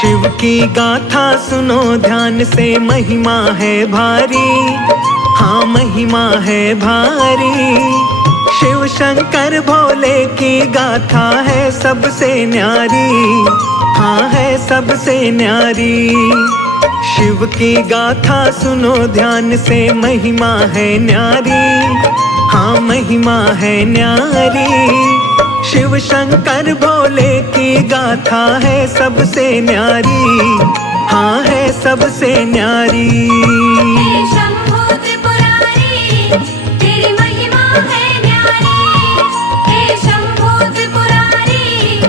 शिव की गाथा सुनो ध्यान से, महिमा है भारी, हाँ महिमा है भारी। शिव शंकर भोले की गाथा है सबसे न्यारी, हाँ है सबसे न्यारी। शिव की गाथा सुनो ध्यान से, महिमा है न्यारी, हाँ महिमा है न्यारी। शिव शंकर भोले की गाथा है सबसे न्यारी, हाँ है सबसे न्यारी। हे शंभो त्रिपुरारी, तेरी महिमा है न्यारी। हे शंभो त्रिपुरारी,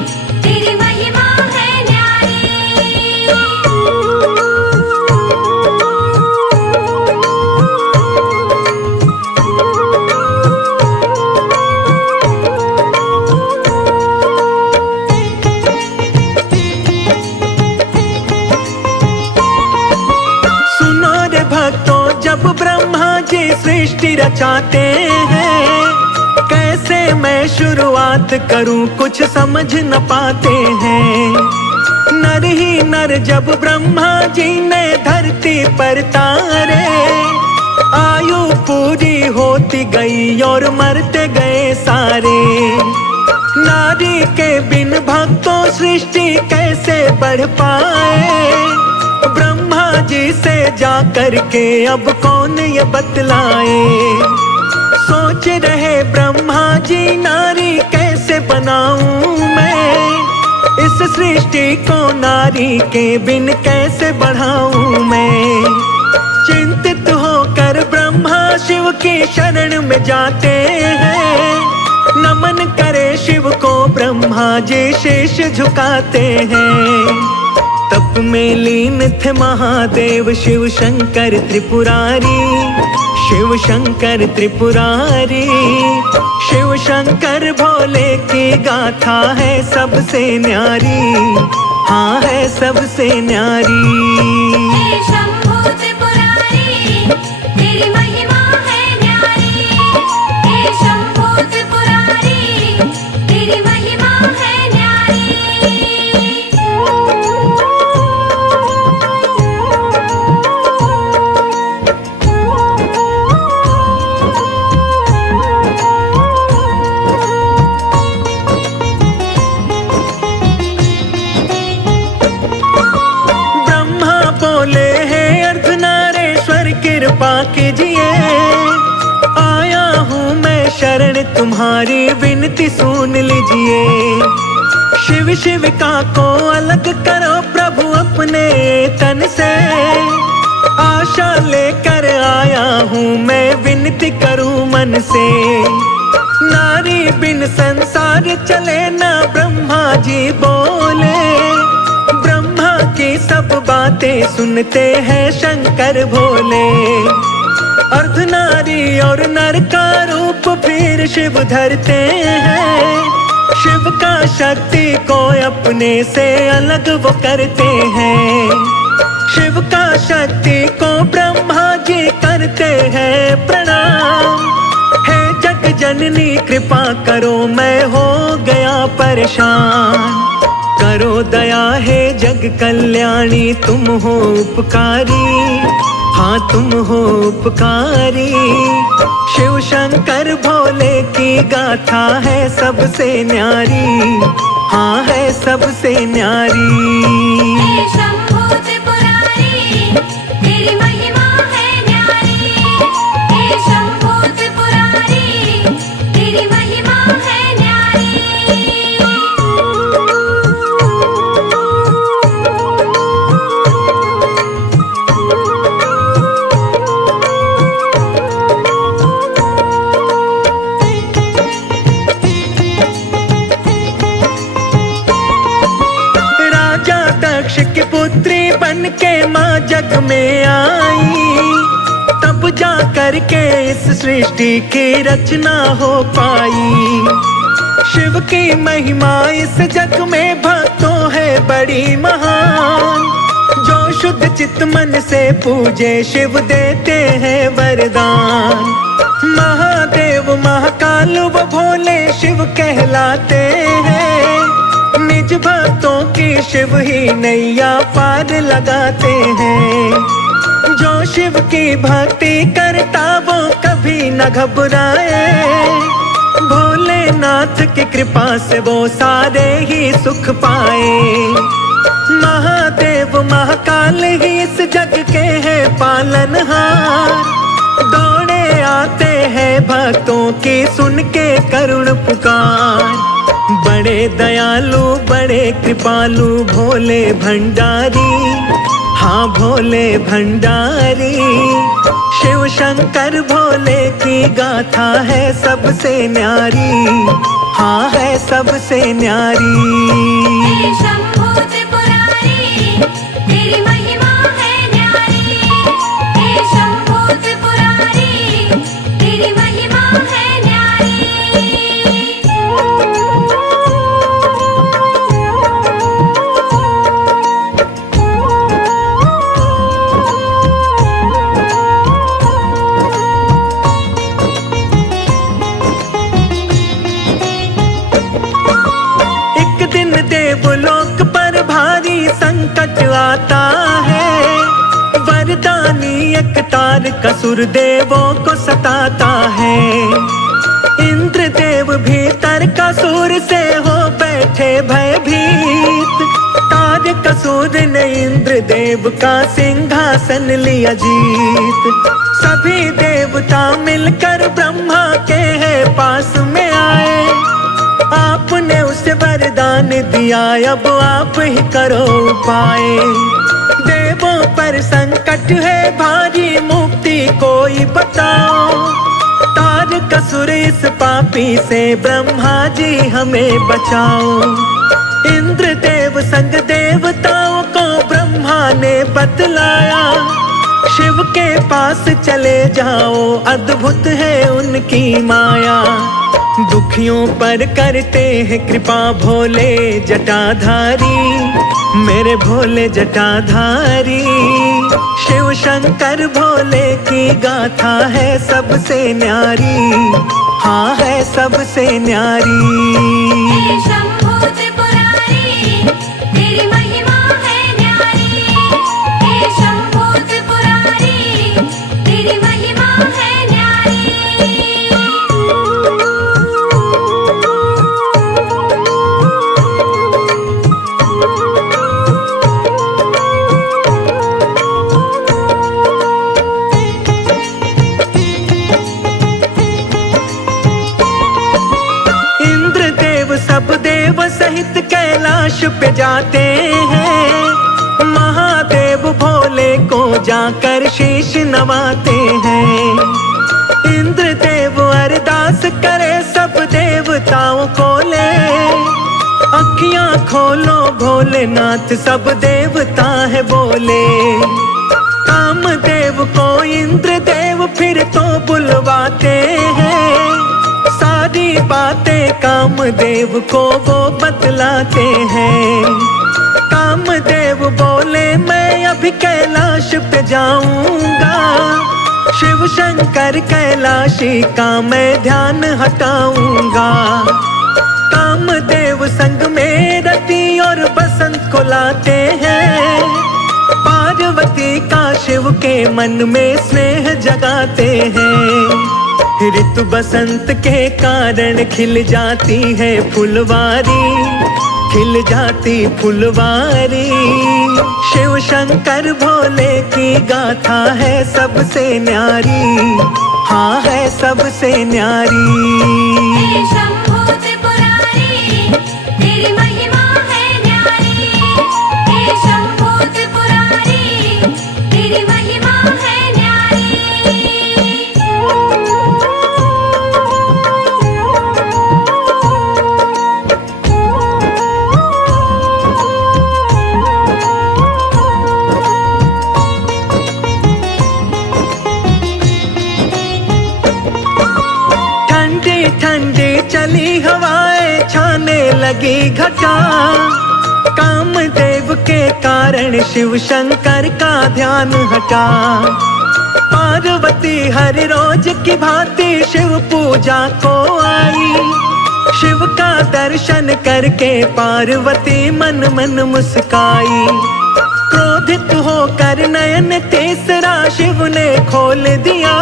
तेरी महिमा है न्यारी। जब ब्रह्मा जी सृष्टि रचाते हैं, कैसे मैं शुरुआत करूं कुछ समझ न पाते हैं। नर ही नर जब ब्रह्मा जी ने धरती पर तारे, आयु पूरी होती गई और मरते गए सारे। नारी के बिन भक्तों सृष्टि कैसे बढ़ पाए, ब्रह्मा जी से जा कर के अब कौन ये बतलाए। सोच रहे ब्रह्मा जी नारी कैसे बनाऊं मैं, इस सृष्टि को नारी के बिन कैसे बढ़ाऊं मैं। चिंतित होकर ब्रह्मा शिव की शरण में जाते हैं, नमन करे शिव को ब्रह्मा जी शीश झुकाते हैं। तप में लीन थे महादेव शिव शंकर त्रिपुरारी, शिव शंकर त्रिपुरारी। शिव शंकर भोले की गाथा है सबसे न्यारी, हाँ है सबसे न्यारी। हे शंभो त्रिपुरारी, तेरी महिमा है न्यारी। हे शंभो त्रिपुरारी, तेरी महिमा है न्यारी। बोले हे अर्धनारेश्वर कृपा कीजिए, आया हूँ मैं शरण तुम्हारी विनती सुन लीजिए। शिव शिविका को अलग करो प्रभु अपने तन से, आशा लेकर आया हूँ मैं विनती करूँ मन से। नारी बिन संसार चले ना ब्रह्मा जी बोले, की सब बातें सुनते हैं शंकर भोले। अर्धनारी और नर का रूप फिर शिव धरते हैं, शिव का शक्ति को अपने से अलग वो करते हैं। शिव का शक्ति को ब्रह्मा जी करते हैं प्रणाम। हे जग जननी कृपा करो मैं हो गया परेशान। करो दया है जग कल्याणी, तुम हो उपकारी, हाँ तुम हो उपकारी। शिव शंकर भोले की गाथा है सबसे न्यारी, हाँ है सबसे न्यारी। हे शंभो त्रिपुरारी, तेरी महिमा है न्यारी। हे शंभो त्रिपुरारी, तेरी महिमा है न्यारी। की पुत्री बन के माँ जग में आई, तब जा कर के इस सृष्टि की रचना हो पाई। शिव की महिमा इस जग में भक्तों बड़ी महान। जो शुद्ध चित्त मन से पूजे शिव देते हैं वरदान। महादेव महाकाल व भोले शिव कहलाते हैं। निज भक्तों की शिव ही नैया पार लगाते हैं। जो शिव की भक्ति करता वो कभी न घबराए। भोलेनाथ की कृपा से वो सारे ही सुख पाए। महादेव महाकाल ही इस जग के हैं पालनहार। दौड़े आते हैं भक्तों की सुन के करुण पुकार। बड़े दयालु बड़े कृपालु भोले भंडारी। हाँ भोले भंडारी। शिव शंकर भोले की गाथा है सबसे न्यारी। हाँ है सबसे न्यारी। हे शंभू त्रिपुरारी, तेरी महिमा है न्यारी। हे शंभू त्रिपुरारी, तेरी महिमा है न्यारी। देवलोक पर भारी संकट आता है। वरदानी एक तार कसुर देवों को सताता है। इंद्र देव भीतर कसुर से हो बैठे भयभीत। तार कसुर ने इंद्र देव का सिंहासन लिया जीत। सभी देवता मिलकर ब्रह्मा के पास में आए। आपने उसे वरदान दिया अब आप ही करो उपाय। देवों पर संकट है भारी मुक्ति कोई बताओ। तार कसुर इस पापी से ब्रह्मा जी हमें बचाओ। इंद्र देव संग देवताओं को ब्रह्मा ने बतलाया। शिव के पास चले जाओ अद्भुत है उनकी माया। दुखियों पर करते हैं कृपा भोले जटाधारी। मेरे भोले जटाधारी। शिव शंकर भोले की गाथा है सबसे न्यारी। हाँ है सबसे न्यारी। हे शंभू त्रिपुरारी, तेरी महिमा है न्यारी। हे शंभू त्रिपुरारी, तेरी महिमा है न्यारी। सब देव सहित कैलाश पे जाते हैं। महादेव भोले को जाकर शीश नवाते हैं। इंद्र देव अरदास करे सब देवताओं को ले। अखियां खोलो भोलेनाथ सब देवता है बोले। कामदेव को इंद्र देव फिर तो बुलवाते हैं। सारी बातें कामदेव को वो बतलाते हैं। कामदेव बोले मैं अभी कैलाश पे जाऊंगा। शिव शंकर कैलाशी का मैं ध्यान हटाऊंगा। कामदेव संग में रति और बसंत को लाते हैं। पार्वती का शिव के मन में स्नेह जगाते हैं। ऋतु बसंत के कारण खिल जाती है फुलवारी। खिल जाती फुलवारी। शिव शंकर भोले की गाथा है सबसे न्यारी। हाँ है सबसे न्यारी। हे शंभू त्रिपुरारी, तेरी महिमा है न्यारी। हे शंभू त्रिपुरारी, तेरी महिमा है न्यारी। चली हवाएं छाने लगी घटा। कामदेव कारण शिव शंकर का ध्यान हटा। पार्वती हर रोज की भांति शिव पूजा को आई। शिव का दर्शन करके पार्वती मन मन मुस्काई। क्रोधित होकर नयन तीसरा शिव ने खोल दिया।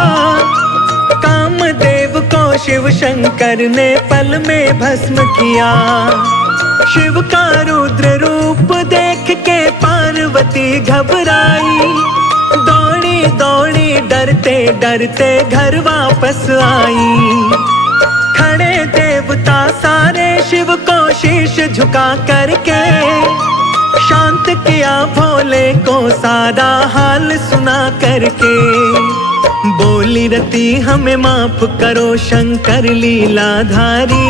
कामदेव को शिव शंकर ने पल में भस्म किया। शिव का रुद्र रूप देख के पार्वती घबराई। दौड़ी दौड़ी डरते डरते घर वापस आई। खड़े देवता सारे शिव को शीश झुका करके शांत किया भोले को सारा हाल सुना करके। बोली रति हमें माफ करो शंकर लीलाधारी,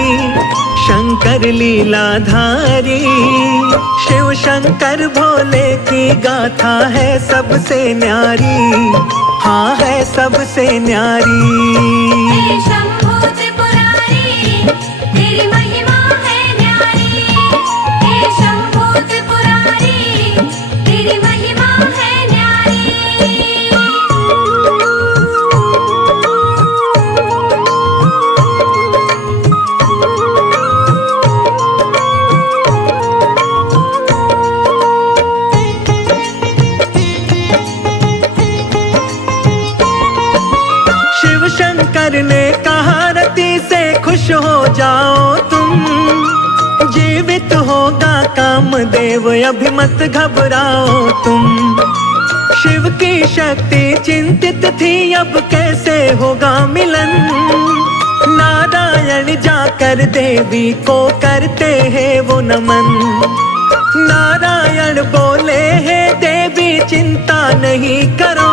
शंकर लीलाधारी। शिव शंकर भोले की गाथा है सबसे न्यारी, हाँ है सबसे न्यारी। हे शंभू त्रिपुरारी, तेरी महिमा है न्यारी। हे शंभू त्रिपुरारी, तेरी महिमा है न्यारी। शिव शंकर ने कहा रति से खुश हो जाओ तुम। जीवित होगा कामदेव अभी मत घबराओ तुम। शिव की शक्ति चिंतित थी अब कैसे होगा मिलन। नारायण जाकर देवी को करते हैं वो नमन। नारायण बोले हैं देवी चिंता नहीं करो।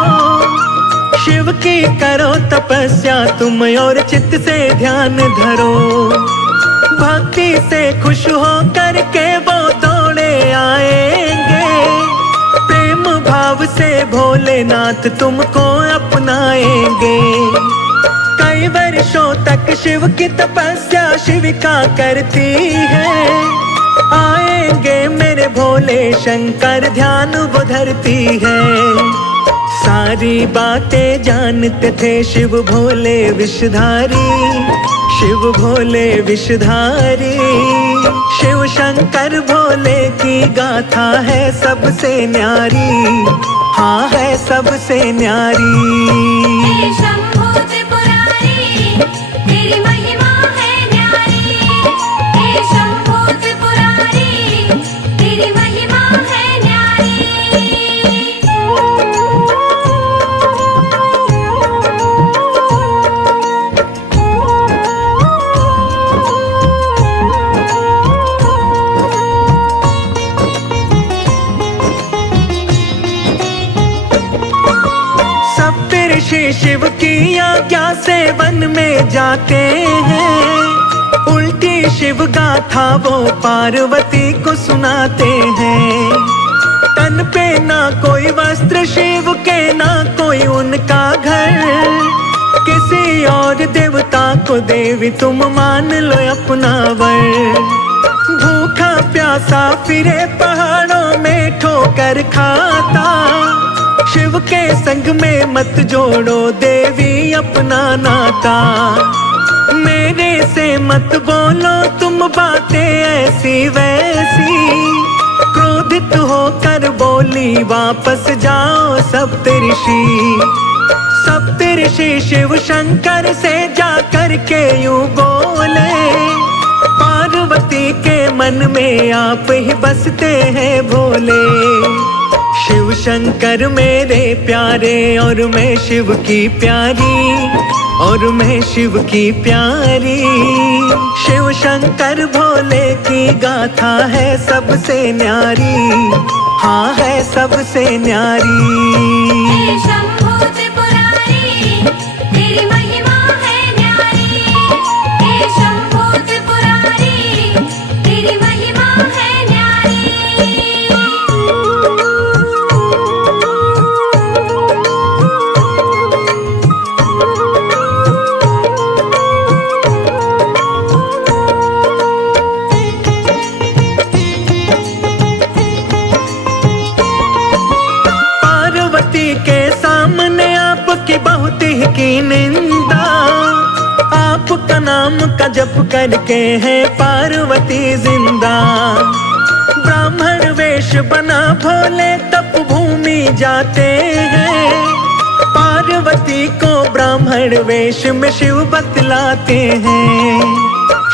शिव की करो तपस्या तुम और चित्त से ध्यान धरो। भक्ति से खुश हो करके वो दौड़े आएंगे। प्रेम भाव से भोलेनाथ तुमको अपनाएंगे। कई वर्षों तक शिव की तपस्या शिविका करती है। आएंगे मेरे भोले शंकर ध्यान वो धरती है। सारी बातें जानते थे शिव भोले विषधारी, शिव भोले विषधारी। शिव शंकर भोले की गाथा है सबसे न्यारी, हाँ है सबसे न्यारी। हे शंभू त्रिपुरारी, तेरी महिमा है न्यारी। हे शंभू त्रिपुरारी, तेरी महिमा है न्यारी। ऋषि शिव की आज्ञा से वन में जाते हैं। उल्टी शिव गाथा वो पार्वती को सुनाते हैं। तन पे ना कोई वस्त्र शिव के ना कोई उनका घर। किसी और देवता को देवी तुम मान लो अपना वर। भूखा प्यासा फिरे पहाड़ों में ठोकर खाता। शिव के संग में मत जोड़ो देवी अपना नाता। मेरे से मत बोलो तुम बातें ऐसी वैसी। क्रोधित होकर बोली वापस जाओ सप्तऋषि। सप्तऋषि शिव शंकर से जाकर के यूं बोले। पार्वती के मन में आप ही बसते हैं भोले। शिव शंकर मेरे प्यारे और मैं शिव की प्यारी, और मैं शिव की प्यारी। शिव शंकर भोले की गाथा है सबसे न्यारी, हाँ है सबसे न्यारी। हे शंभू त्रिपुरारी, तेरी महिमा है न्यारी। हे शंभू त्रिपुरारी, तेरी महिमा है न्यारी। तुम्हारी बहुत ही की निंदा, आपका नाम का जप करके है पार्वती जिंदा। ब्राह्मण वेश बना भोले तप भूमि जाते हैं, पार्वती को ब्राह्मण वेश में शिव बतलाते हैं।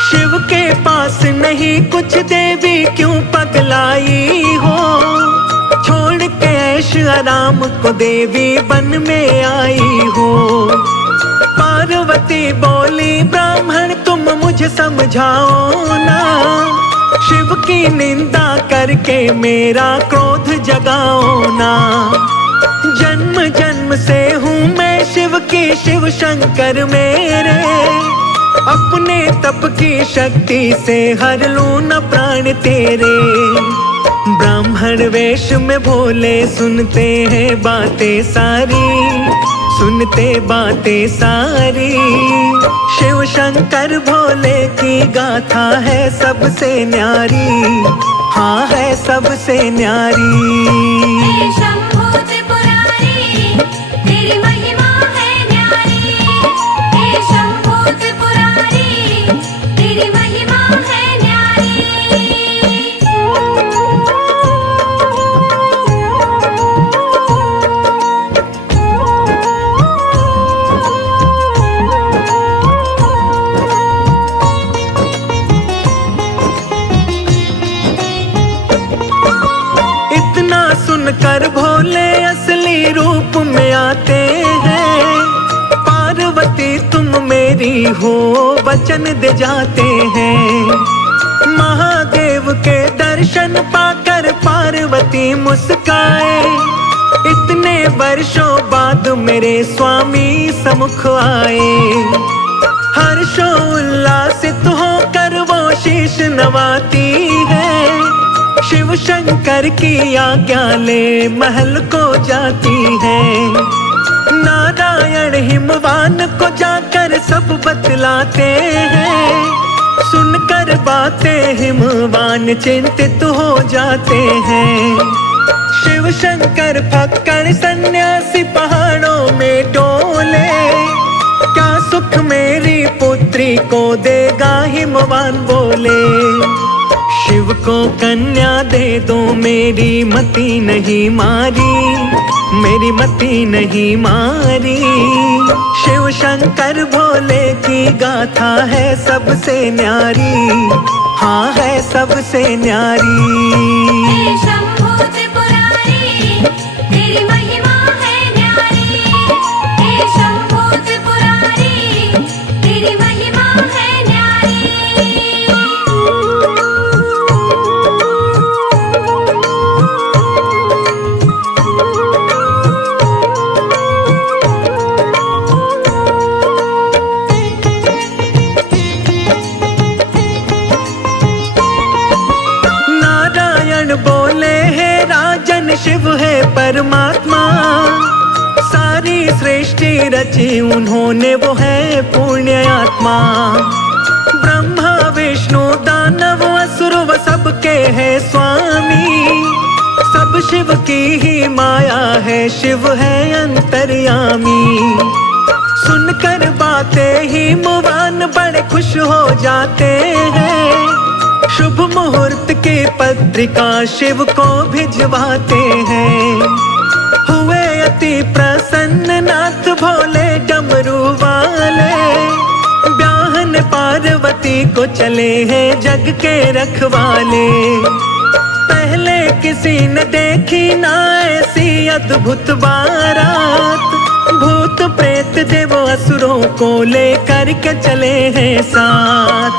शिव के पास नहीं कुछ देवी क्यों पगलाई हो, छोड़ के ऐश आराम को देवी बन में आई हो। पार्वती बोली ब्राह्मण तुम मुझे समझाओ ना, शिव की निंदा करके मेरा क्रोध जगाओ ना। जन्म जन्म से हूँ मैं शिव की, शिव शंकर मेरे, अपने तप की शक्ति से हर लूं न प्राण तेरे। ब्राह्मण वेश में भोले सुनते हैं बातें सारी, सुनते बातें सारी। शिव शंकर भोले की गाथा है सबसे न्यारी, हाँ है सबसे न्यारी। हे शंभू त्रिपुरारी, तेरी महिमा है न्यारी। हे शंभू त्रिपुरारी, तेरी महिमा है न्यारी। इतना सुनकर भोले असली रूप में आते हैं, पार्वती तुम मेरी हो वचन दे जाते हैं। महादेव के दर्शन पाकर पार्वती मुस्काए, इतने वर्षों बाद मेरे स्वामी सम्मुख आए। हर्षोल्लासित होकर वो शीश नवाती है, शिव शंकर की आज्ञा ले महल को जाती है। नारायण हिमवान को जाकर सब बतलाते हैं, सुनकर बातें हिमवान चिंतित हो जाते हैं। शिव शंकर फक्कड़ सन्यासी पहाड़ों में डोले, क्या सुख मेरी पुत्री को देगा हिमवान बोले। शिव को कन्या दे दो मेरी मति नहीं मारी, मेरी मति नहीं मारी। शिव शंकर भोले की गाथा है सबसे न्यारी, हाँ है सबसे न्यारी। हे शंभू त्रिपुरारी, तेरी महिमा है न्यारी। हे शंभू त्रिपुरारी, तेरी महिमा है न्यारी। बोले है राजन शिव है परमात्मा, सारी सृष्टि रची उन्होंने वो है पुण्य आत्मा। ब्रह्मा विष्णु दानव असुर व सबके है स्वामी, सब शिव की ही माया है, शिव है अंतर्यामी। सुनकर बातें ही मुवान बड़े खुश हो जाते हैं, शुभ मुहूर्त की पत्रिका शिव को भिजवाते हैं। हुए अति प्रसन्न नाथ भोले डमरू वाले, ब्याहन पार्वती को चले हैं जग के रखवाले। पहले किसी ने देखी ना ऐसी अद्भुत बारात, भूत प्रेत देव असुरों को लेकर के चले हैं साथ।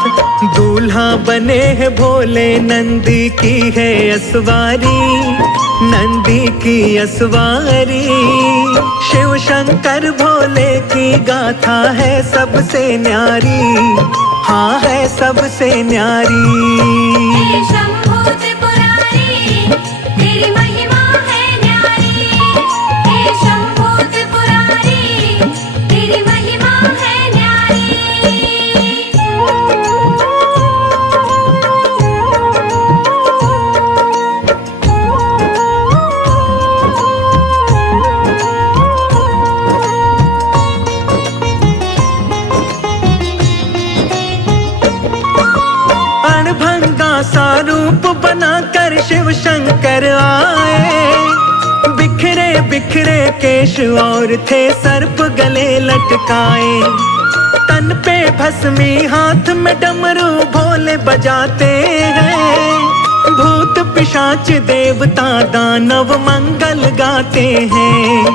दूल्हा बने हैं भोले नंदी की है असवारी, नंदी की असवारी। शिव शंकर भोले की गाथा है सबसे न्यारी, हाँ है सबसे न्यारी। हे शंभू त्रिपुरारी, तेरी महिमा है न्यारी। हे शंभू त्रिपुरारी, तेरी महिमा है न्यारी। शिव शंकर आए। बिखरे बिखरे केश और थे सर्प गले लटकाए। तन पे भस्मी हाथ में डमरू भोले बजाते हैं। भूत पिशाच देवता दानव मंगल गाते हैं।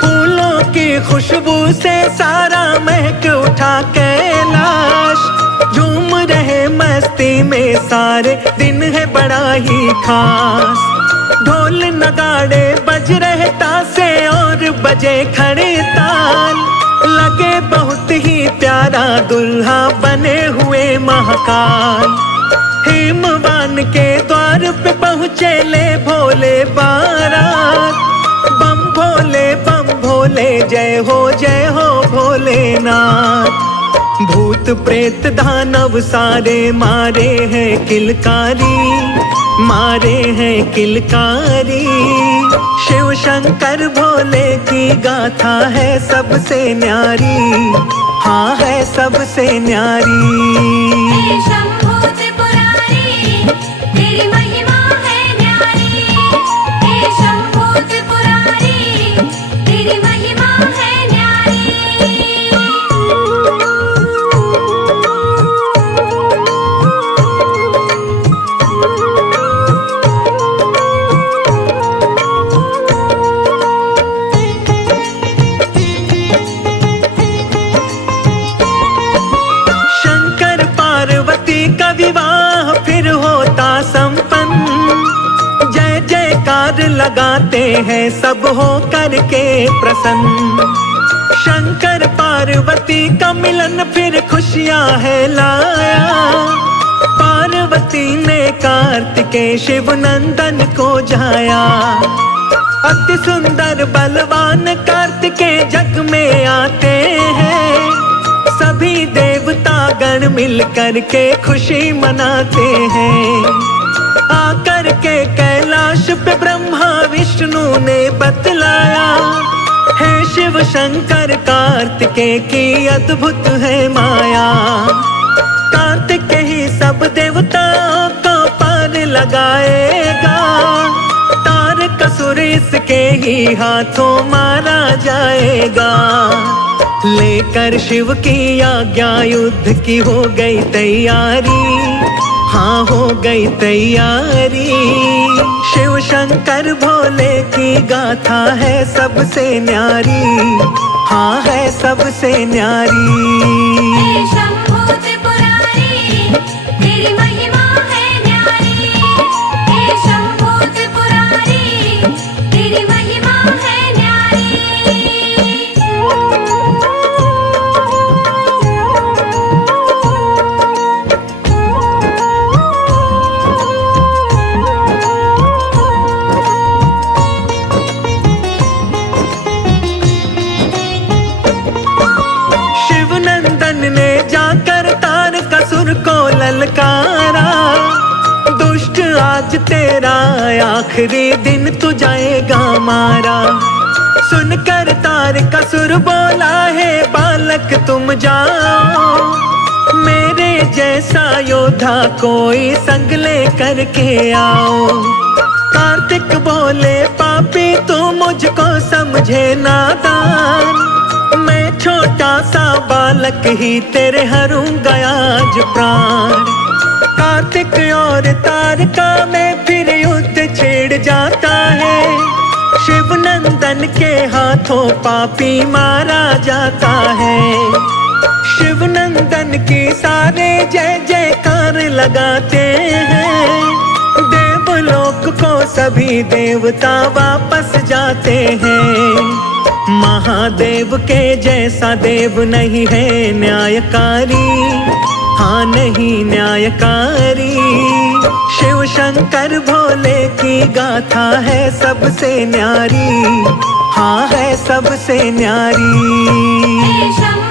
फूलों की खुशबू से सारा महक उठा कैलाश। झूम रहे मस्ती में सारे दिन है बड़ा ही खास। ढोल नगाड़े बज रहे तासे और बजे खड़े ताल। लगे बहुत ही प्यारा दुल्हा बने हुए महाकाल। हिमवान के द्वार पे पहुँचे ले भोले बारात। बम भोले जय हो भोलेनाथ। भूत प्रेत दानव सारे मारे हैं किलकारी, मारे हैं किलकारी। शिव शंकर भोले की गाथा है सबसे न्यारी, हाँ है सबसे न्यारी। हे शंभू त्रिपुरारी, तेरी महिमा है न्यारी। हे शंभू त्रिपुरारी, तेरी महिमा है न्यारी। शंकर पार्वती का विवाह फिर होता संपन्न। जय जयकार लगाते हैं सब हो करके प्रसन्न। शंकर पार्वती का मिलन फिर खुशियां है लाया। पार्वती ने कार्तिकेय शिव नंदन को जाया। अति सुंदर बलवान कार्तिकेय जग में आते हैं। सभी देवता गण मिल कर के खुशी मनाते हैं। आकर के कैलाश पे ब्रह्मा विष्णु ने बतलाया। हे शिव शंकर कार्तिकेय की अद्भुत है माया। कार्तिकेय ही सब देवताओं को पार लगाएगा। तारकासुर इसके ही हाथों मारा जाएगा। लेकर शिव की आज्ञा युद्ध की हो गई तैयारी, हाँ हो गई तैयारी। शिव शंकर भोले की गाथा है सबसे न्यारी, हाँ है सबसे न्यारी। हे शंभू त्रिपुरारी, तेरी महिमा है न्यारी। हे शंभू त्रिपुरारी, तेरी महिमा है न्यारी। ने जाकर तारकासुर को ललकारा। दुष्ट आज तेरा आखिरी दिन तू जाएगा मारा। सुनकर तारकासुर बोला है बालक तुम जाओ। मेरे जैसा योद्धा कोई संग ले करके आओ। कार्तिक बोले पापी तू मुझको समझे नादान। मैं छोटा सा बालक ही तेरे हरूंगा आज प्राण। कार्तिक और तारका में फिर युद्ध छिड़ जाता है। शिव नंदन के हाथों पापी मारा जाता है। शिव नंदन की सारे जय जयकार लगाते हैं। देवलोक को सभी देवता वापस जाते हैं। महादेव के जैसा देव नहीं है न्यायकारी, हाँ नहीं न्यायकारी। शिव शंकर भोले की गाथा है सबसे न्यारी, हाँ है सबसे न्यारी। हे शंभू